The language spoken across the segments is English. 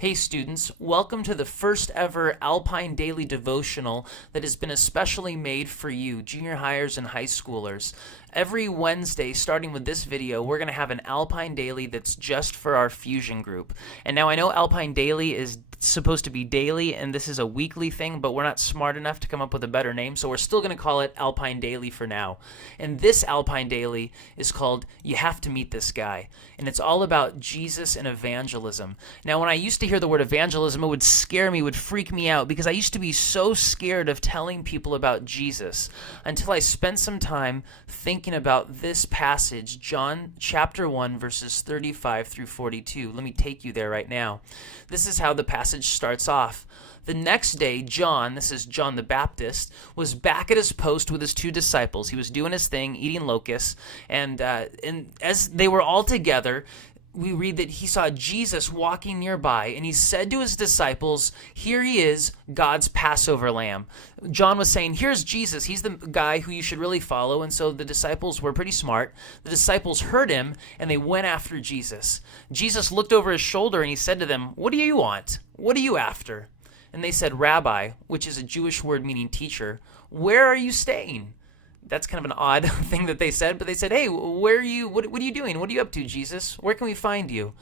Hey students, welcome to the first ever Alpine Daily devotional that has been especially made for you, junior highers and high schoolers. Every Wednesday, starting with this video, we're going to have an Alpine Daily that's just for our Fusion group. And now I know Alpine Daily is supposed to be daily and this is a weekly thing, but we're not smart enough to come up with a better name, so we're still going to call it Alpine Daily for now. And this Alpine Daily is called You Have to Meet This Guy, and it's all about Jesus and evangelism. Now, when I used to hear the word evangelism, it would scare me, would freak me out, because I used to be so scared of telling people about Jesus until I spent some time thinking about this passage, John chapter 1, verses 35 through 42. Let me take you there right now. This is how the passage starts off. The next day, John, this is John the Baptist, was back at his post with his two disciples. He was doing his thing, eating locusts, and as they were all together, we read that he saw Jesus walking nearby, and he said to his disciples, "Here he is, God's Passover lamb." John was saying, here's Jesus. He's the guy who you should really follow. And so the disciples were pretty smart. The disciples heard him, and they went after Jesus. Jesus looked over his shoulder, and he said to them, "What do you want? What are you after?" And they said, "Rabbi," which is a Jewish word meaning teacher, "where are you staying?" That's kind of an odd thing that they said, but they said, "Hey, where are you? What are you doing? What are you up to, Jesus? Where can we find you?"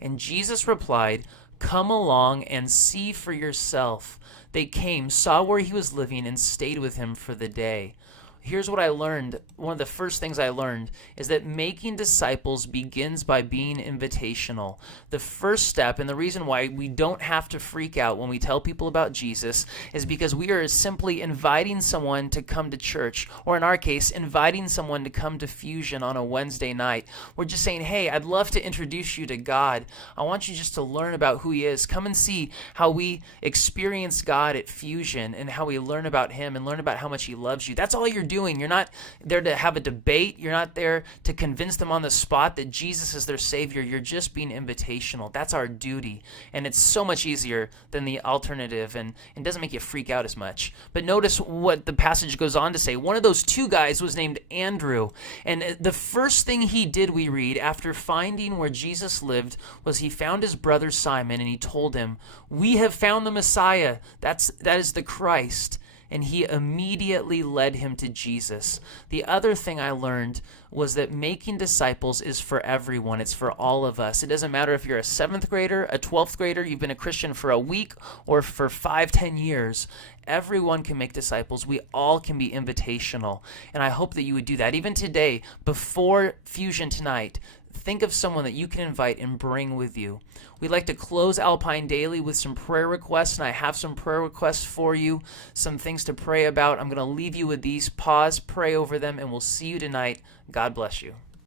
And Jesus replied, "Come along and see for yourself." They came, saw where he was living, and stayed with him for the day. Here's what I learned. One of the first things I learned is that making disciples begins by being invitational. The first step, and the reason why we don't have to freak out when we tell people about Jesus, is because we are simply inviting someone to come to church, or in our case, inviting someone to come to Fusion on a Wednesday night. We're just saying, "Hey, I'd love to introduce you to God. I want you just to learn about who he is. Come and see how we experience God at Fusion and how we learn about him and learn about how much he loves you." That's all you're doing. You're not there to have a debate. You're not there to convince them on the spot that Jesus is their Savior. You're just being invitational. That's our duty. And it's so much easier than the alternative, and it doesn't make you freak out as much. But notice what the passage goes on to say. One of those two guys was named Andrew. And the first thing he did, we read, after finding where Jesus lived, was he found his brother Simon, and he told him, "We have found the Messiah." That is the Christ. And he immediately led him to Jesus. The other thing I learned was that making disciples is for everyone. It's for all of us. It doesn't matter if you're a 7th grader, a 12th grader, you've been a Christian for a week, or for 5, 10 years. Everyone can make disciples. We all can be invitational. And I hope that you would do that. Even today, before Fusion tonight, think of someone that you can invite and bring with you. We'd like to close Alpine Daily with some prayer requests, and I have some prayer requests for you, some things to pray about. I'm going to leave you with these. Pause, pray over them, and we'll see you tonight. God bless you.